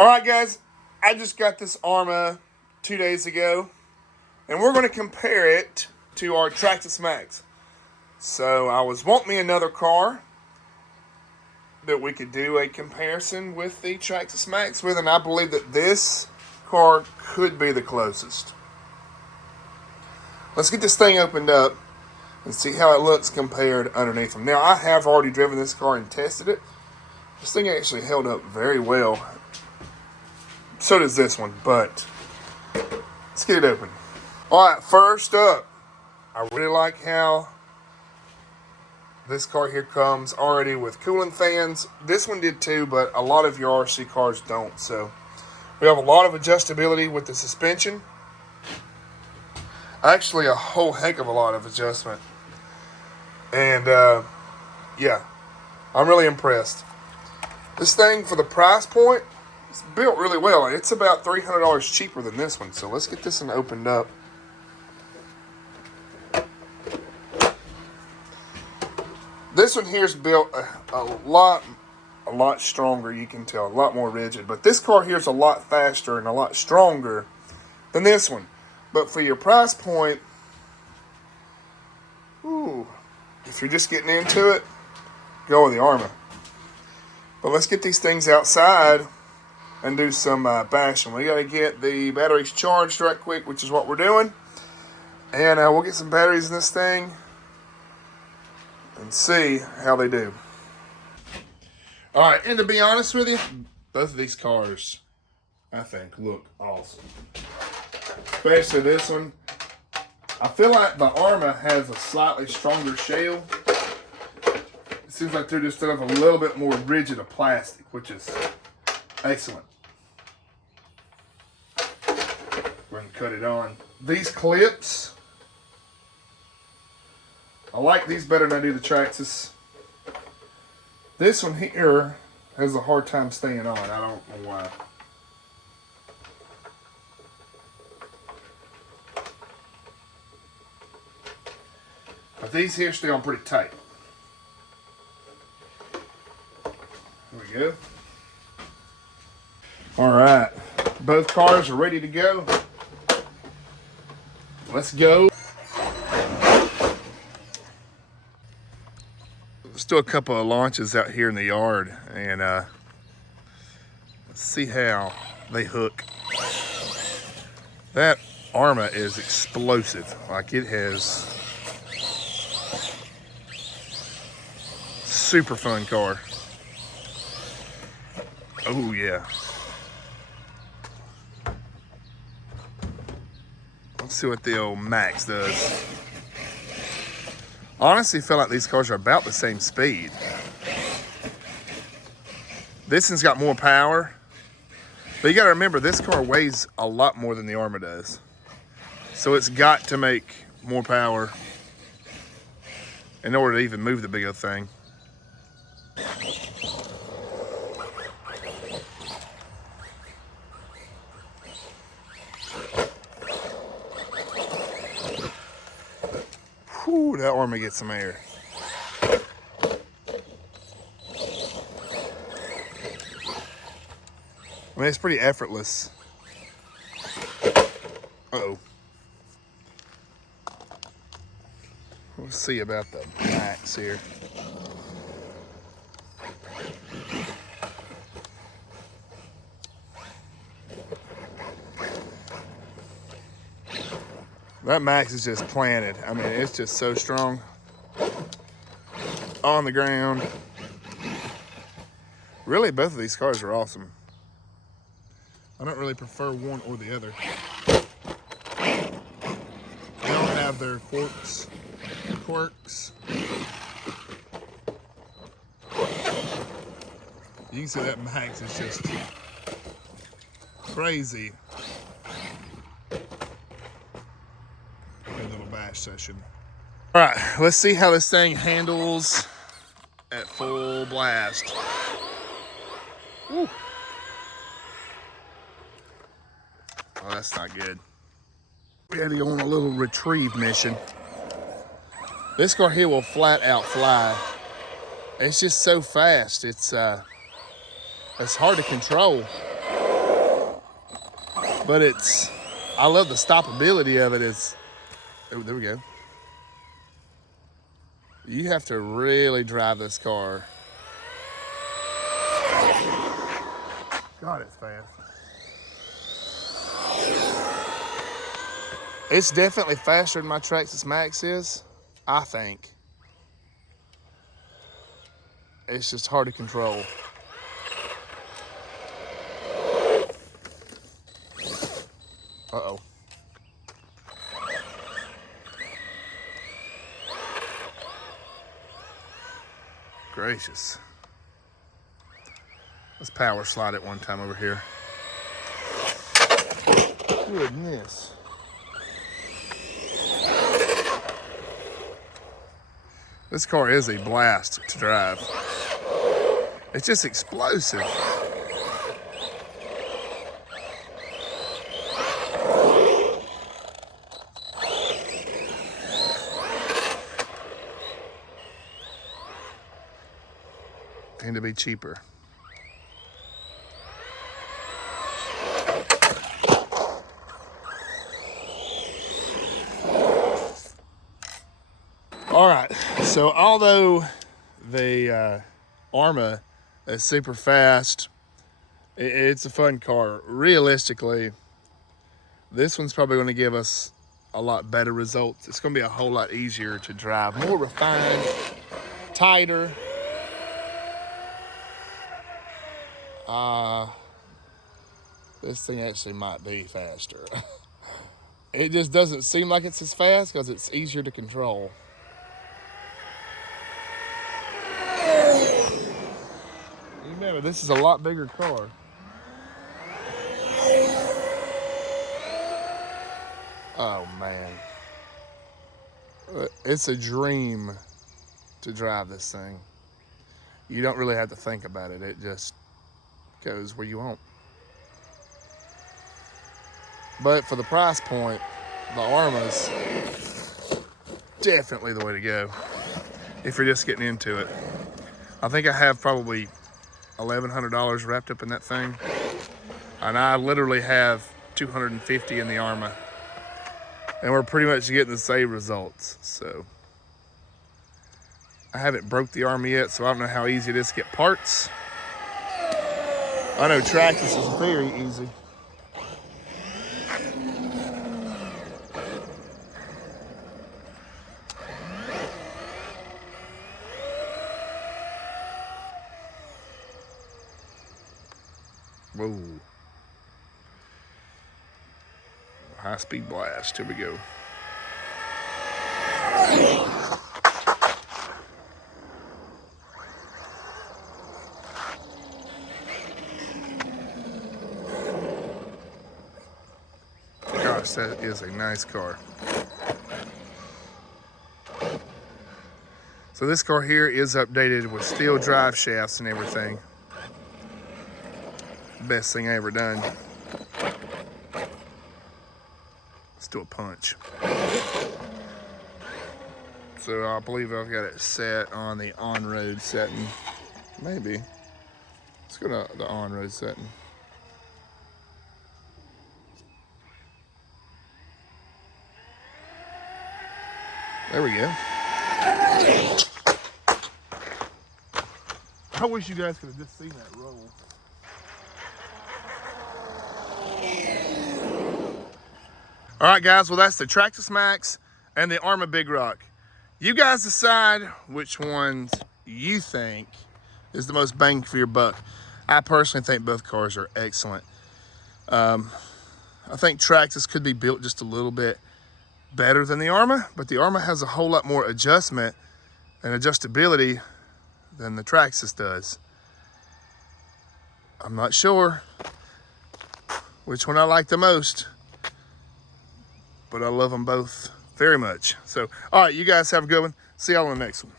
Alright guys, I just got this Arrma 2 days ago, and we're going to compare it to our Traxxas Maxx. So I was wanting me another car that we could do a comparison with the Traxxas Maxx with, and I believe that this car could be the closest. Let's get this thing opened up and see how it looks compared underneath them. Now, I have already driven this car and tested it. This thing actually held up very well. So does this one, but let's get it open. Alright, first up, I really like how this car here comes already with cooling fans. This one did too, but a lot of your RC cars don't. So we have a lot of adjustability with the suspension. Actually, a whole heck of a lot of adjustment. And yeah, I'm really impressed. This thing, for the price point, it's built really well. It's about $300 cheaper than this one. So let's get this one opened up. This one here is built a lot stronger. You can tell, a lot more rigid. But this car here is a lot faster and a lot stronger than this one. But for your price point, ooh, if you're just getting into it, go with the Arrma. But let's get these things outside and do some bashing. We got to get the batteries charged right quick, which is what we're doing. And we'll get some batteries in this thing and see how they do. Alright, and to be honest with you, both of these cars, I think, look awesome. Especially this one. I feel like the Arrma has a slightly stronger shell. It seems like they're just a little bit more rigid of plastic, which is excellent. Go ahead and cut it on. These clips, I like these better than I do the Traxxas. This one here has a hard time staying on. I don't know why. But these here stay on pretty tight. There we go. Alright, both cars are ready to go. Let's go. Let's do a couple of launches out here in the yard and let's see how they hook. That Arrma is explosive. Like, it has super fun car. Oh yeah. Let's see what the old Maxx does. Honestly, feel like these cars are about the same speed. This one's got more power, but you got to remember this car weighs a lot more than the Arrma does, so it's got to make more power in order to even move the big old thing. Whew, that Arrma gets some air. I mean, it's pretty effortless. Uh-oh. Let's see about the Maxx here. That Maxx is just planted. I mean, it's just so strong on the ground. Really, both of these cars are awesome. I don't really prefer one or the other. They all have their quirks. You can see that Maxx is just crazy. Session. All right, let's see how this thing handles at full blast. Woo. Oh, that's not good. We had to go on a little retrieve mission. This car here will flat out fly. It's just so fast. It's hard to control. But I love the stoppability of it. Oh, there we go. You have to really drive this car. God, it's fast. It's definitely faster than my Traxxas Maxx is, I think. It's just hard to control. Uh-oh. Gracious. Let's power slide it one time over here. Goodness. This car is a blast to drive. It's just explosive. And to be cheaper. All right, so although the Arrma is super fast, it's a fun car. Realistically, this one's probably going to give us a lot better results. It's going to be a whole lot easier to drive, more refined, tighter. This thing actually might be faster. It just doesn't seem like it's as fast because it's easier to control. Remember, this is a lot bigger car. Oh man. It's a dream to drive this thing. You don't really have to think about it. It just goes where you want. But for the price point, the Arrma's definitely the way to go if you're just getting into it. I think I have probably $1,100 wrapped up in that thing, and I literally have $250 in the Arrma, and we're pretty much getting the same results. So I haven't broke the Arrma yet, so I don't know how easy it is to get parts. I know Traxxas is very easy. Whoa. High speed blast. Here we go. Gosh, that is a nice car. So this car here is updated with steel drive shafts and everything. Best thing I ever done. Let's do a punch. So I believe I've got it set on the on-road setting. Maybe. Let's go to the on-road setting. There we go. I wish you guys could have just seen that roll. All right, guys, well, that's the Traxxas Maxx and the Arrma Big Rock. You guys decide which ones you think is the most bang for your buck. I personally think both cars are excellent. I think Traxxas could be built just a little bit better than the Arrma, but the Arrma has a whole lot more adjustment and adjustability than the Traxxas does. I'm not sure which one I like the most, but I love them both very much. So, all right, you guys have a good one. See y'all on the next one.